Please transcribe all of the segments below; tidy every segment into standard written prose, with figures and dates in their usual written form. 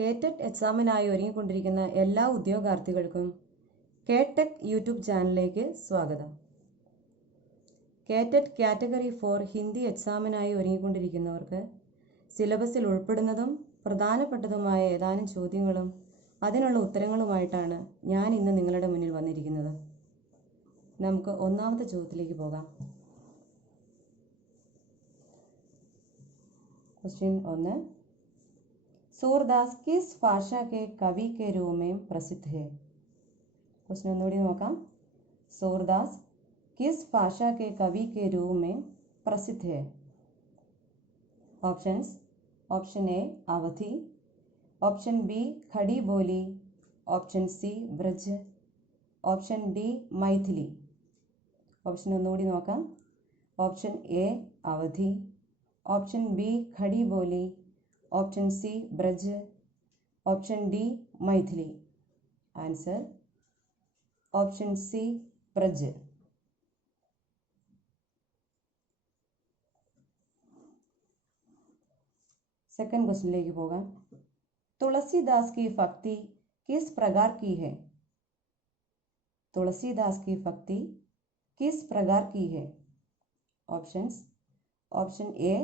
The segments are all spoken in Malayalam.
കേറ്ററ്റ് എക്സാമിനായി ഒരുങ്ങിക്കൊണ്ടിരിക്കുന്ന എല്ലാ ഉദ്യോഗാർത്ഥികൾക്കും കേടെക് യൂട്യൂബ് ചാനലിലേക്ക് സ്വാഗതം. കേറ്ററ്റ് കാറ്റഗറി 4 ഹിന്ദി എക്സാമിനായി ഒരുങ്ങിക്കൊണ്ടിരിക്കുന്നവർക്ക് സിലബസിൽ ഉൾപ്പെടുന്നതും പ്രധാനപ്പെട്ടതുമായ ഏതാനും ചോദ്യങ്ങളും അതിനുള്ള ഉത്തരങ്ങളുമായിട്ടാണ് ഞാൻ ഇന്ന് നിങ്ങളുടെ മുന്നിൽ വന്നിരിക്കുന്നത്. നമുക്ക് ഒന്നാമത്തെ ചോദ്യത്തിലേക്ക് പോകാം. क्वेश्चन 1. सूरदास किस भाषा के कवि के रूप में प्रसिद्ध है? क्वेश्चन ഒന്നുകൂടി നോക്കാം. सूरदास किस भाषा के कवि के रूप में प्रसिद्ध है? Options. Option A Awadhi, option B Khari Boli, option C Braj, option D Maithili. Option ഒന്നുകൂടി നോക്കാം. Option A Awadhi, option B Khari Boli, option C Braj, option D Maithili. Answer option C Braj. Second question लेके പോകാം. तुलसीदास की भक्ति किस प्रकार की है? तुलसीदास की भक्ति किस प्रकार की है? ऑप्शंस. ऑप्शन ए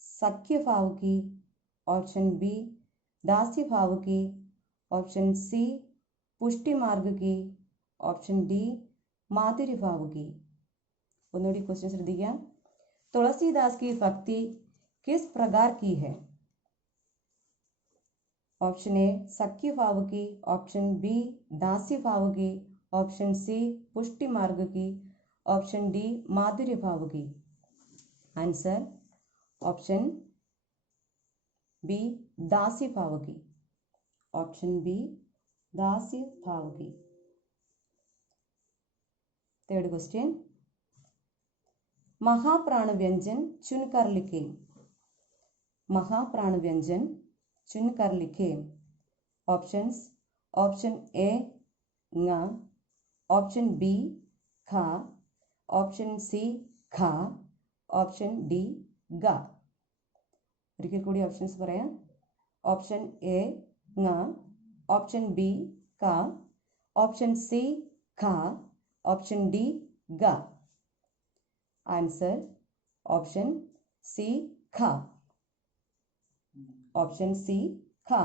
सख्य भाव की, ऑप्शन बी दास्य भाव की, ऑप्शन सी पुष्टि मार्ग की, ऑप्शन डी माधुर्य भाव की. ഒന്നുകൂടി ക്വസ്റ്റ്യൻ ശ്രദ്ധിക്കാം. തുളസീദാസ് की भक्ति किस प्रकार की है? ऑप्शन ए सख्य भाव की, ऑप्शन बी दास्य भाव की, ऑप्शन सी पुष्टि मार्ग की, ऑप्शन डी माधुर्य भाव की. आंसर ऑप्शन बी दास्य भाव की. ऑप्शन बी दास्य भाव की. Third question. महाप्राण व्यंजन चुनकर लिखे. महाप्राण व्यंजन चुनकर लिखे. ऑप्शंस. ऑप्शन ए ङ, ऑप्शन बी खा, ऑप्शन सी खा, ऑप्शन डी ग. ഒരിക്കൽ കൂടി ഓപ്ഷൻസ് പറയാം. ഓപ്ഷൻ എ ങ, ഓപ്ഷൻ ബി ക, ഓപ്ഷൻ സി ഖ, ഓപ്ഷൻ ഡി ഗ. ആൻസർ ഓപ്ഷൻ സി ഖ. ऑप्शन सी खा.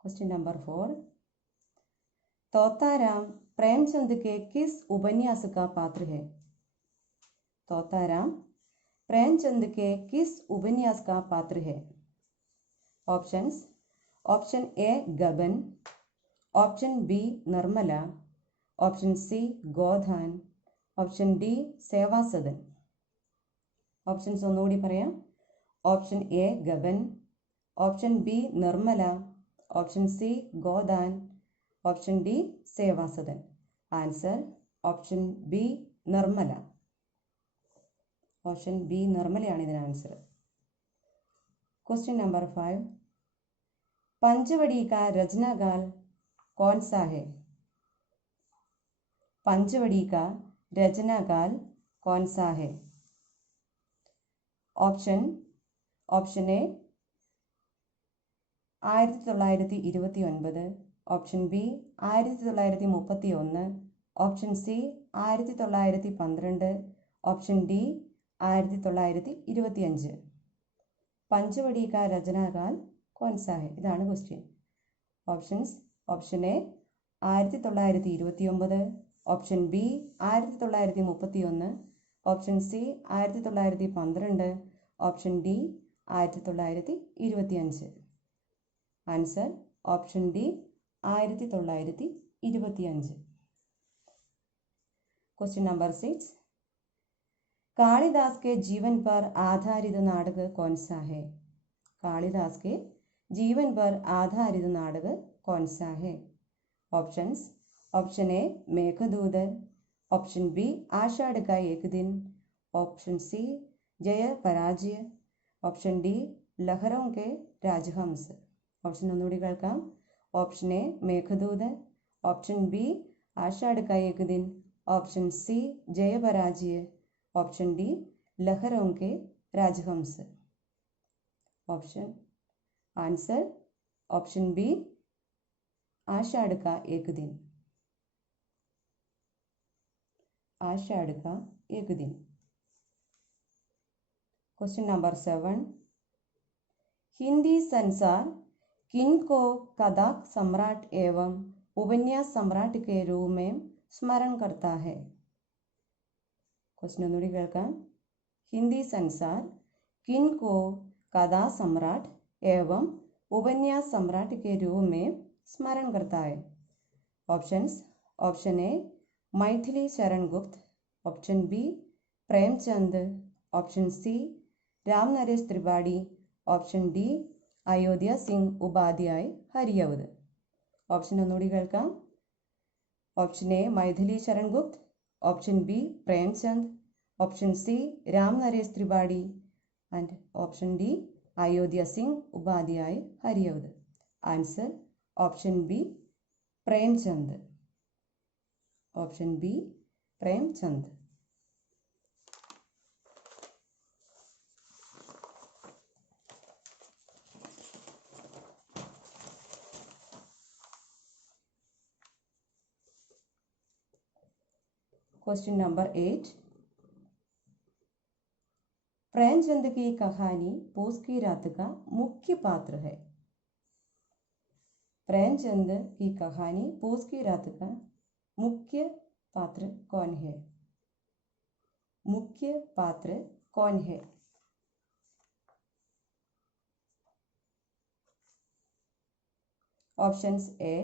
Question number 4. तोताराम प्रेमचंद के किस उपन्यास का पात्र है? तोताराम प्रेमचंद के किस उपन्यास का पात्र है? Options. Option A Gaban, option B Nirmala, option C Godan, option D Seva Sadan. Options ഒന്നുകൂടി പറയാം. Option A Gaban, option B Nirmala, option C Godan, option D Seva Sadan. Answer option B Nirmala. Option B नर्मलയാണ് ഇതിന്റെ ആൻസർ. Question number 5. पंचवटी का रचनाकाल कौन सा है? पंचवटी का रचनाकाल कौन सा है? Option. Option A 1929, option B 1931, option C 1912, option D 1925. Panchavati का रचनाकाल कौन सा है? ഇതാണ് question. Options. Option A 1929, option B 1931, option C 1912, option D 1925. Answer option D 1925. Question number 6. Kalidas के जीवन पर आधारित नाटक कौन सा है? कालिदास के जीवन पर आधारित नाटक कौन सा है? Options. Option A Meghdoot, option B Ashadh Ka Ek दिन, ऑप्शन सी जय पराजय, ऑप्शन डी लहरों के राजहंस. ऑप्शन ഒന്നുകൂടി കേൾക്കാം. Option A Meghdoot, option B Ashadh Ka Ek दिन, ऑप्शन सी जय पराजय, ऑप्शन डी लहरों के राजहंस. Option answer option B Ashadh Ka Ek दिन। आषाढ़ का एक दिन। क्वेश्चन नंबर 7, हिंदी संसार किनको कथा सम्राट एवं उपन्यास सम्राट के रूप में स्मरण करता है? क्वेश्चन ഒന്നുകൂടി കേൾക്കാം. हिंदी संसार किनको कथा सम्राट एवं उपन्यास सम्राट के रूप में स्मरण करता है? Options. Option A Maithili Sharan Gupt, option B Premchand, option C Ram Naresh Tripathi, option D Ayodhya Singh Upadhyay Hariaudh. Option ഒന്നുകൂടി കേൾക്കാം. Option A Maithili Sharan Gupt, option B Premchand, option C Ram Naresh Tripathi and option D Ayodhya Singh Upadhyay Hariaudh. Answer option B Premchand. Option B Premchand. Question number 8, Premchand की कहानी पूस की रात का मुख्य पात्र है? प्रेमचंद की कहानी पूस की रात का मुख्य पात्र कौन है? मुख्य पात्र कौन है? Options A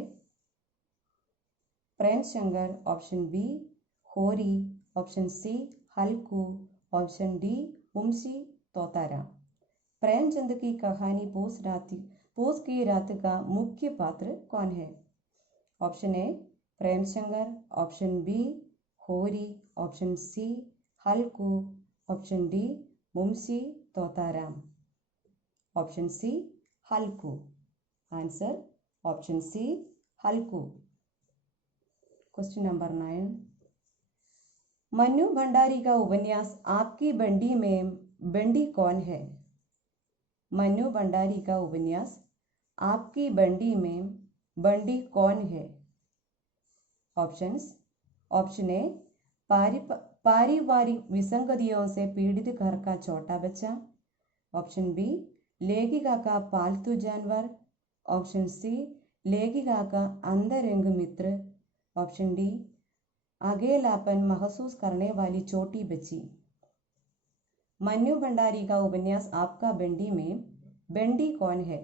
Premshankar, option B Hori, option C Halku, option D Munshi Totaram. Premchand की कहानी पूस की रात का मुख्य पात्र कौन है? Option A Premshankar, option B Hori, option C Halku, option D Munshi Totaram. Option C Halku. Answer option C Halku. Question number 9, Mannu Bhandari का उपन्यास आपकी बंडी में बंडी कौन है? मन्नू भंडारी का उपन्यास आपकी बंडी में बंडी कौन है? ऑप्शंस. ऑप्शन ए पारिवारिक विसंगतियों से पीड़ित घर का छोटा बच्चा, ऑप्शन बी लेखिका का पालतू जानवर, ऑप्शन सी लेखिका का अंतरंग मित्र, ऑप्शन डी अकेलापन महसूस करने वाली छोटी बच्ची. मन्नू भंडारी का उपन्यास आपका बंडी में बंडी कौन है?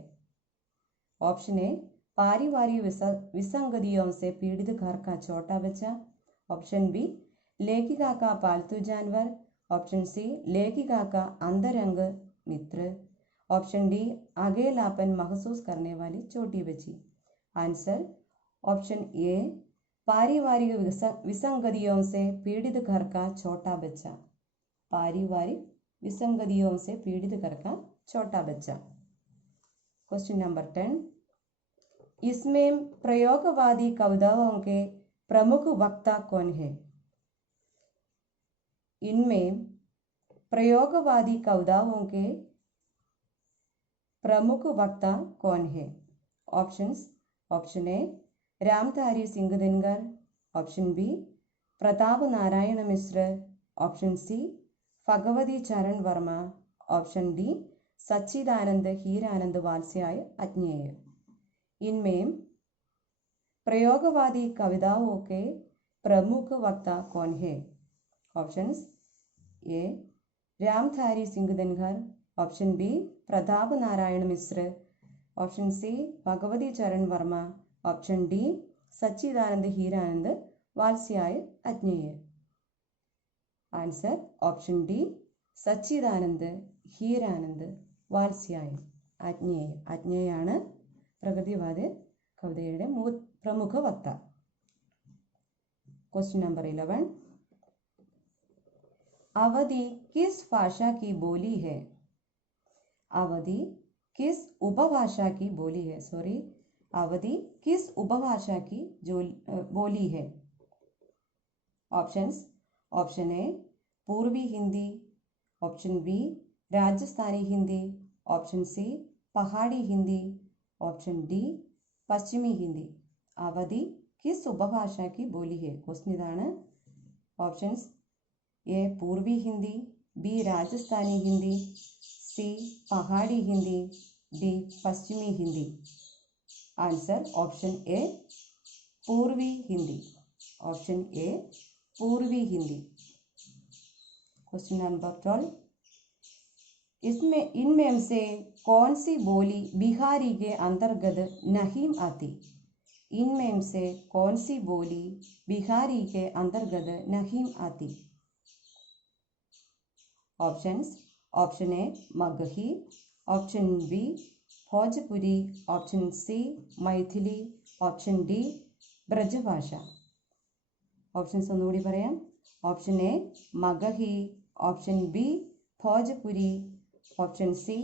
ऑप्शन ए पारिवारिक विसंगतियों से पीड़ित घर का छोटा बच्चा, ऑप्शन बी लेखिका का पालतू जानवर, ऑप्शन सी लेखिका का अंतरंग मित्र, ऑप्शन डी अकेलापन महसूस करने वाली छोटी बच्ची. आंसर ऑप्शन ए पारिवारिक विसंगतियों से पीड़ित घर का छोटा बच्चा. पारिवारिक विसंगतियों से पीड़ित घर का छोटा बच्चा. क्वेश्चन नंबर 10, इसमें प्रयोगवादी कविताओं के प्रमुख वक्ता कौन है? इनमें प्रयोगवादी कविताओं के प्रमुख वक्ता कौन है? Options. Option A Ramdhari Singh Dinkar, option B Pratap Narayan Mishra, option C Bhagwati Charan Verma, option D Sachchidanand Hiranand Vatsyayan Agyeya. इनमें प्रयोगवादी कविताओं के प्रमुख वक्ता कौन है? Options. A Ramdhari Singh Dinkar, option B Pratap Narayan Mishra, option C Bhagwati Charan Verma, option D Sachchidanand Hiranand Vatsyayan Agyeya. Answer option D Sachchidanand Hiranand Vatsyayan Agyeya. അജ്ഞേയാണ് പ്രകൃതിവാദ കവിതയുടെ പ്രമുഖ വക്ത. क्वेश्चन नंबर 11, अवधि किस भाषा की बोली है? अवधि किस उपभाषा की बोली है? अवधि किस उपभाषा की बोली है? Options. Option A Purvi Hindi, option B Rajasthani Hindi, option C Pahari Hindi, option D पश्चिमी हिंदी। अवधि किस उपभाषा की बोली है? क्वेश्चन इതാണ്. Options A Purvi Hindi, B Rajasthani Hindi, C Pahadi Hindi, D Pashchimi Hindi. Answer option A Purvi Hindi. Option A Purvi Hindi. Question number 12. इनमें से कौन सी बोली बिहारी के अंतर्गत नहीं आती? इनमें से कौन सी बोली बिहारी के अंतर्गत नहीं आती? Options. Option A Magahi, option B Bhojpuri, option C Maithili, option D Brajbhasha. Options ഒന്നുകൂടി പറയാം. Option A Magahi, option B Bhojpuri, option C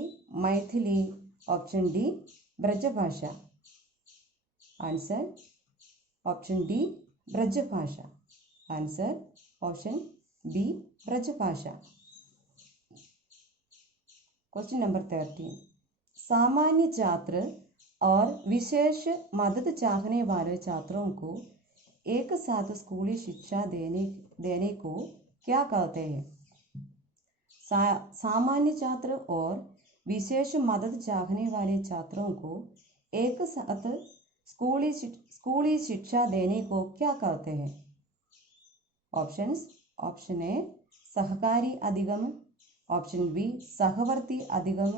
Maithili, option D Brajbhasha. Answer option D Brajbhasha. Answer option B Brajbhasha. Question number 13. सामान्य छात्र और विशेष मदद चाहने वाले छात्रों को एक साथ स्कूली शिक्षा देने को क्या कहते हैं? सामान्य छात्र और विशेष मदद चाहने वाले छात्रों को एक साथ स्कूली शिक्षा देने को क्या कहते हैं? ऑप्शंस. ऑप्शन ए सहकारी अधिगम, ऑप्शन बी सहवर्ती अधिगम,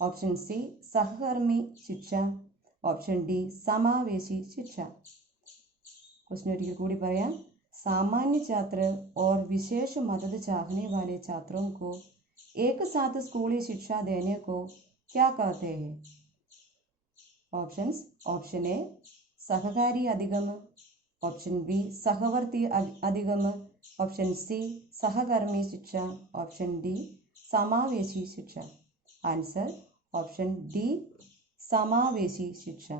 ऑप्शन सी सहकर्मी शिक्षा, ऑप्शन डी समावेशी शिक्षा. क्वेश्चन ഒരിക്കൽ കൂടി പറയാം. सामान्य छात्र और विशेष मदद चाहने वाले छात्रों को एक साथ स्कूली शिक्षा देने को क्या कहते हैं? ऑप्शंस. ऑप्शन ए सहकारी अधिगम, ऑप्शन बी सहवर्ती अधिगम, ऑप्शन सी सहकर्मी शिक्षा, ऑप्शन डी समावेशी शिक्षा. आंसर ऑप्शन डी समावेशी शिक्षा.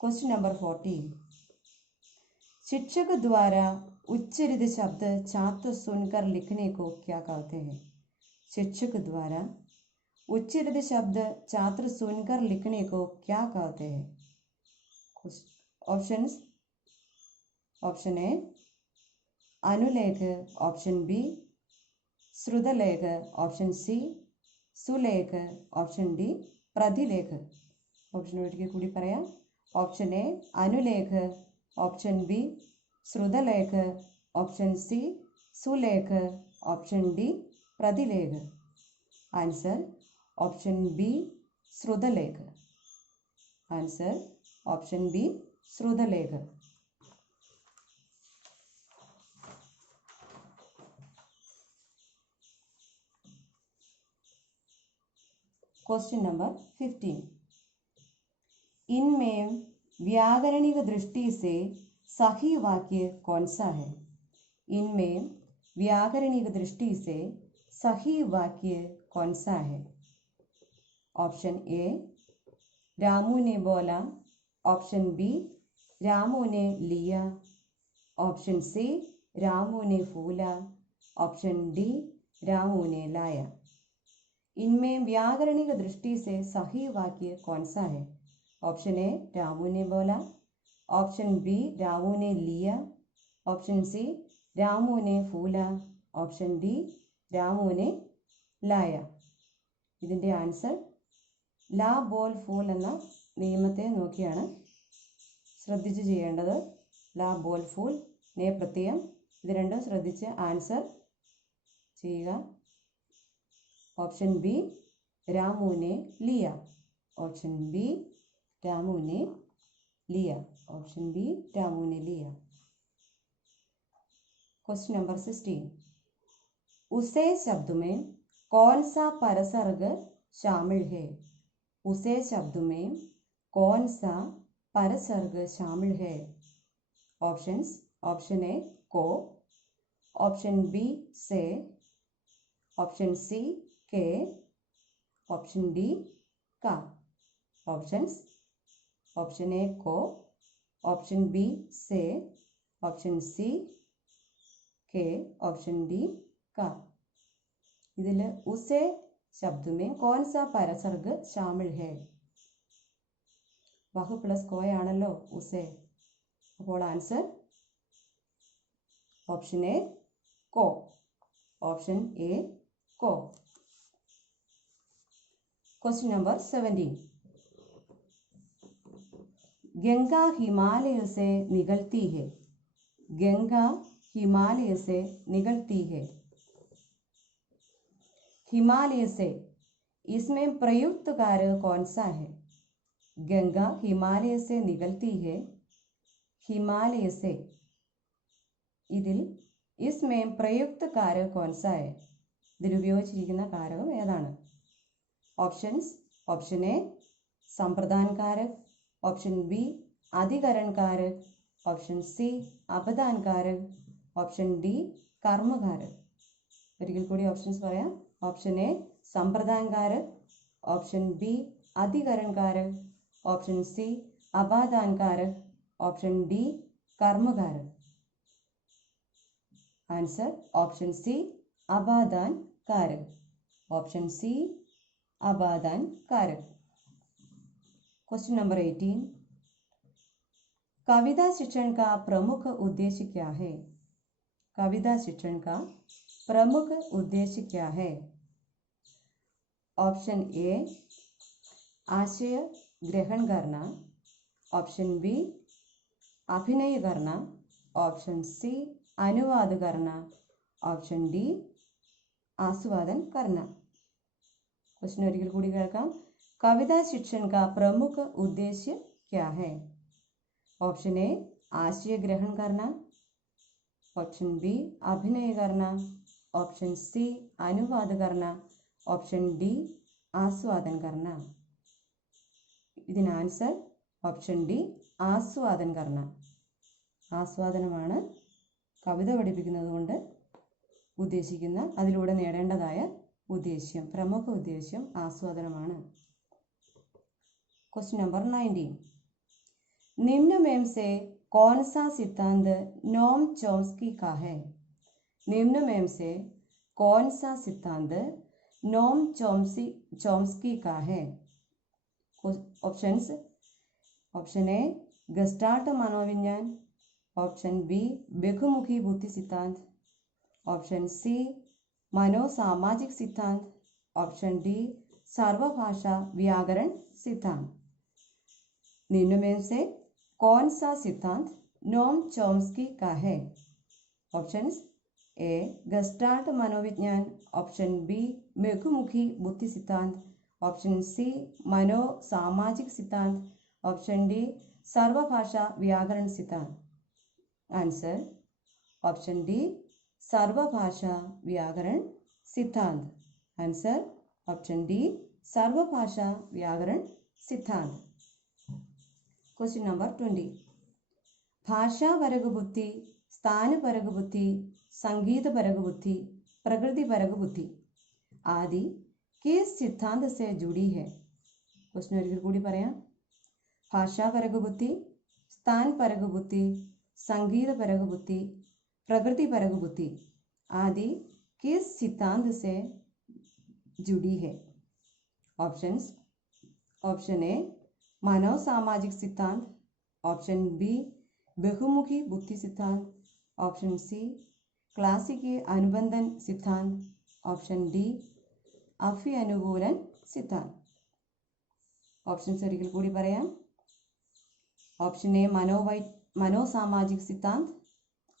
Question number 14. शिक्षक द्वारा उच्चरित शब्द छात्र सुनकर लिखने को क्या कहते हैं? शिक्षक द्वारा उच्चरित शब्द छात्र सुनकर लिखने को क्या कहते हैं? ऑप्शंस. ऑप्शन ए अनुलेख, ऑप्शन बी श्रुतलेख, ऑप्शन सी सुलेख, ऑप्शन डी प्रतिलेख. ऑप्शन ഒരിക്കൽ കൂടി പറയാം. ഓപ്ഷൻ എ അനുലേഖ്, ഓപ്ഷൻ ബി ശ്രുതലേഖ്, ഓപ്ഷൻ സി സുലേഖ്, ഓപ്ഷൻ ഡി പ്രതിലേഖ്. ആൻസർ ഓപ്ഷൻ ബി ശ്രുതലേഖ്. ആൻസർ ഓപ്ഷൻ ബി ശ്രുതലേഖ്. Question number 15. इनमें व्याकरणिक दृष्टि से सही वाक्य कौन सा है? इनमें व्याकरणिक दृष्टि से सही वाक्य कौन सा है? ऑप्शन ए रामू ने बोला, ऑप्शन बी रामू ने लिया, ऑप्शन सी रामू ने फूला, ऑप्शन डी रामू ने लाया. इनमें व्याकरणिक दृष्टि से सही वाक्य कौन सा है? ऑप्शन ए रामू ने बोला, ऑप्शन बी रामू ने लिया, ऑप्शन सी रामू ने फूला, ऑप्शन डी रामू ने लाया. ഇതിൻ്റെ ആൻസർ ലാ ബോൽ ഫൂൽ എന്ന നിയമത്തെ നോക്കിയാണ് ശ്രദ്ധിച്ച് ചെയ്യേണ്ടത്. ലാ ബോൽ ഫൂൽ നേ പ്രത്യയം, ഇത് രണ്ടും ശ്രദ്ധിച്ച് ആൻസർ ചെയ്യുക. ऑप्शन बी रामू ने लिया, ऑप्शन बी रामू ने लिया, ऑप्शन बी रामू ने लिया. Question number 16. उसे शब्द में कौन सा परसर्ग शामिल है? उसे शब्द में कौन सा परसर्ग शामिल है? ऑप्शंस. ऑप्शन ए को, ऑप्शन बी से, ऑप्शन सी के, ऑप्शन डी का. ऑप्शंस. ऑप्शन ए को, ऑप्शन बी से, ऑप्शन सी के, ऑप्शन डी का. ഇതിൽ ഉസെ शब्द में कौन सा परसर्ग शामिल है? वह प्लस कोय ആണല്ലോ ഉസേ. അപ്പോൾ ആൻസർ ഓപ്ഷൻ എ को. ऑप्शन ए को. Question number 17. गंगा हिमालय से निकलती है. गंगा हिमालय से निकलती है. हिमालय से इसमें प्रयुक्त कारक कौन सा है? गंगा हिमालय से निकलती है. हिमालय से ഇതിൽ इसमें प्रयुक्त कारक कौन सा है? ഇതിൽ ഉപയോഗിച്ചിരിക്കുന്ന കാരകം ഏതാണ്? ऑप्शंस. ऑप्शन ए संप्रदान कारक. ऑप्शन बी अधिकरण कारक. ऑप्शन सी अपदान कारक. ऑप्शन डी कर्म कारक. ഒരിക്കൽ കൂടി ഓപ്ഷൻസ് പറയാം. ഓപ്ഷൻ എ संप्रदान कारक. ऑप्शन बी अधिकरण कारक. ऑप्शन सी अपादान कारक. ऑप्शन डी कर्म कारक. आंसर ऑप्शन सी अपादान कारक. ऑप्शन सी अपादान कारक. Question number 18. कविता शिक्षण का प्रमुख उद्देश्य क्या है? कविता शिक्षण का प्रमुख उद्देश्य क्या है? ऑप्शन ए आशय ग्रहण करना. ऑप्शन बी अभिनय करना. ऑप्शन सी अनुवाद करना. ऑप्शन डी आस्वादन करना. क्वेश्चन ഒരിക്കൽ കൂടി കേൾക്കാം. कविता शिक्षण का प्रमुख उद्देश्य क्या है? ऑप्शन ए आशय ग्रहण करना. ऑप्शन बी अभिनय करना. ऑप्शन सी अनुवाद करना. ऑप्शन डी आस्वादन करना. ഇതിന് ആൻസർ ഓപ്ഷൻ ഡി ആസ്വാദൻ करना. ആസ്വാദനമാണ് കവിത പഠിപ്പിക്കുന്നത് കൊണ്ട് ഉദ്ദേശിക്കുന്ന അതിലൂടെ നേടേണ്ടതായ ഉദ്ദേശ്യം, പ്രമുഖ ഉദ്ദേശ്യം ആസ്വാദനമാണ്. Question number 19. निम्न में से कौन सा सिद्धांत नोम चॉम्स्की का है? निम्न में से कौन सा सिद्धांत नोम चॉम्स्की का है? ऑप्शंस. ऑप्शन ए गस्टाल्ट मनोविज्ञान. ऑप्शन बी बहुमुखी बुद्धि सिद्धांत. ऑप्शन सी मनोसामाजिक सिद्धांत. ऑप्शन डी सर्वभाषा व्याकरण सिद्धांत. निम्न में से कौन सा सिद्धांत नोम चॉम्स्की का है? ऑप्शंस. ए गस्टाल्ट मनोविज्ञान. ऑप्शन बी बहुमुखी बुद्धि सिद्धांत. ऑप्शन सी मनोसामाजिक सिद्धांत. ऑप्शन डी सर्वभाषा व्याकरण सिद्धांत. आंसर ऑप्शन डी सर्वभाषा व्याकरण सिद्धांत. आंसर ऑप्शन डी सर्वभाषा व्याकरण सिद्धांत. Question number 20. भाषापरक बुद्धि, स्थानपरक बुद्धि, संगीतपरक बुद्धि, प्रकृतिपरक बुद्धि आदि किस सिद्धांत से जुड़ी है? क्वेश्चन ഒരിക്കൽ കൂടി പറയാം. ഭാഷാപരക ബുദ്ധി, സ്ഥാനപരക ബുദ്ധി, संगीतपरक बुद्धि, प्रकृतिपरक बुद्धि आदि किस सिद्धांत से जुड़ी है? ऑप्शंस. ऑप्शन ए मनोसामाजिक सिद्धांत. ऑप्शन बी बहुमुखी बुद्धि सिद्धांत. ऑप्शन सी क्लासिकल अनुबंधन सिद्धांत. ऑप्शन डी अभ्यनुकूलन सिद्धांत. ऑप्शंस ഒരിക്കൽ കൂടി പറയാം. ऑप्शन ए मनोसामाजिक सिद्धांत.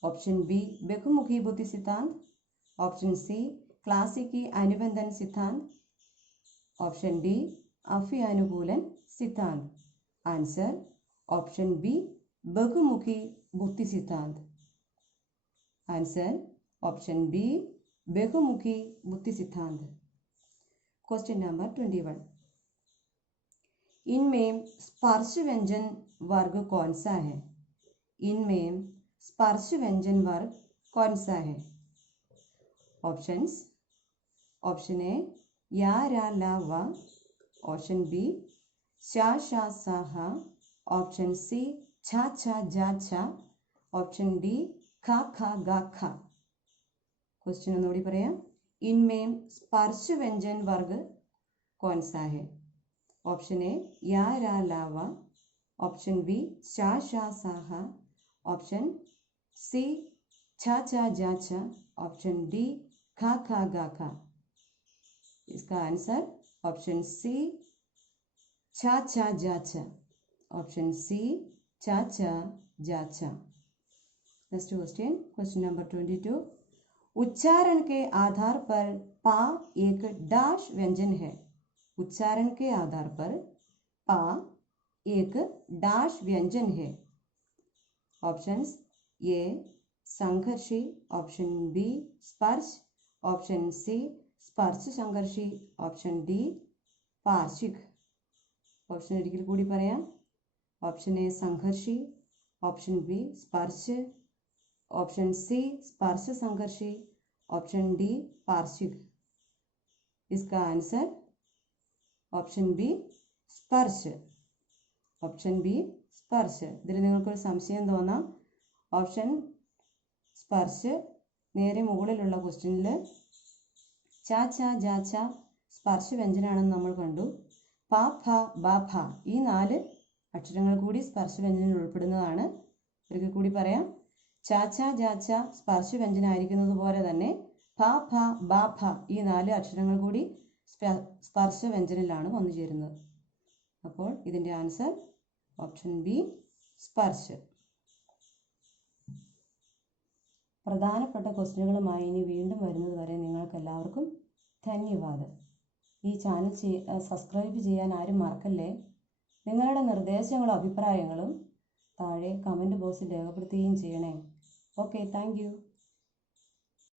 ऑप्शन बी बहुमुखी बुद्धि सिद्धांत. ऑप्शन सी क्लासिकल अनुबंधन सिद्धांत. ऑप्शन डी अभ्यनुकूलन सिद्धांत. आंसर ऑप्शन बी बहुमुखी बुद्धि सिद्धांत. आंसर ऑप्शन बी बहुमुखी बुद्धि सिद्धांत. Question number 21. इनमें स्पर्श व्यंजन वर्ग कौन सा है? इनमें स्पर्श व्यंजन वर्ग कौन सा है? ऑप्शंस. ऑप्शन ए या रा ला वा. ऑप्शन बी शा शा सा हा. ऑप्शन सी छा छा जा छा. ऑप्शन डी खा खा गा खा. क्वेश्चन ഒന്നുകൂടി പറയാം. इनमें स्पर्श व्यंजन वर्ग कौन सा है? ऑप्शन ए या रा लावा, ऑप्शन बी शा शा साहा, ऑप्शन सी छा छा जा छा, ऑप्शन डी खा खा गा खा। इसका आंसर ऑप्शन सी छा छा जा छा, ऑप्शन सी छा छा जा छा। Next question, question number 22। उच्चारण के आधार पर पा एक डैश व्यंजन है। उच्चारण के आधार पर पा एक डैश व्यंजन है। ऑप्शंस ए संघर्षी, ऑप्शन बी स्पर्श, ऑप्शन सी स्पर्श संघर्षी, ऑप्शन डी പാർശ്വിക്. ഓപ്ഷൻ ഒരിക്കൽ കൂടി പറയാം. ഓപ്ഷൻ എ സംഘർഷി, ഓപ്ഷൻ ബി സ്പർശ്, ഓപ്ഷൻ സി स्पर्श संघर्षी, ऑप्शन डी पार्श्विक. इसका आंसर ऑप्शन बी स्पर्श. ഓപ്ഷൻ ബി സ്പർശ്. ഇതിൽ നിങ്ങൾക്കൊരു സംശയം തോന്നാം. ഓപ്ഷൻ സ്പർശ് നേരെ മുകളിലുള്ള ക്വസ്റ്റ്യനിൽ ചാ ചാ ജാ ചാ സ്പർശ വ്യഞ്ജനാണെന്ന് നമ്മൾ കണ്ടു. പ ഫ ബ ഫ ഈ 4 അക്ഷരങ്ങൾ കൂടി സ്പർശ വ്യഞ്ജനത്തിൽ ഉൾപ്പെടുന്നതാണ്. ഒരിക്കൽ കൂടി പറയാം. ചാ ചാ ജാ ചാ സ്പർശ വ്യഞ്ജനായിരിക്കുന്നത് പോലെ തന്നെ ഫ ഫ ബ ഫ ഈ 4 അക്ഷരങ്ങൾ കൂടി സ്പർശ വ്യഞ്ജനത്തിലാണ് വന്നു ചേരുന്നത്. അപ്പോൾ ഇതിൻ്റെ ആൻസർ ഓപ്ഷൻ ബി സ്പർശ്. പ്രധാനപ്പെട്ട ക്വസ്റ്റ്യനുകളുമായി ഇനി വീണ്ടും വരുന്നത് വരെ നിങ്ങൾക്ക് എല്ലാവർക്കും ധന്യവാദം. ഈ ചാനൽ സബ്സ്ക്രൈബ് ചെയ്യാൻ ആരും മറക്കല്ലേ. നിങ്ങളുടെ നിർദ്ദേശങ്ങളും അഭിപ്രായങ്ങളും താഴെ കമൻറ്റ് ബോക്സിൽ രേഖപ്പെടുത്തുകയും ചെയ്യണേ. Okay, thank you.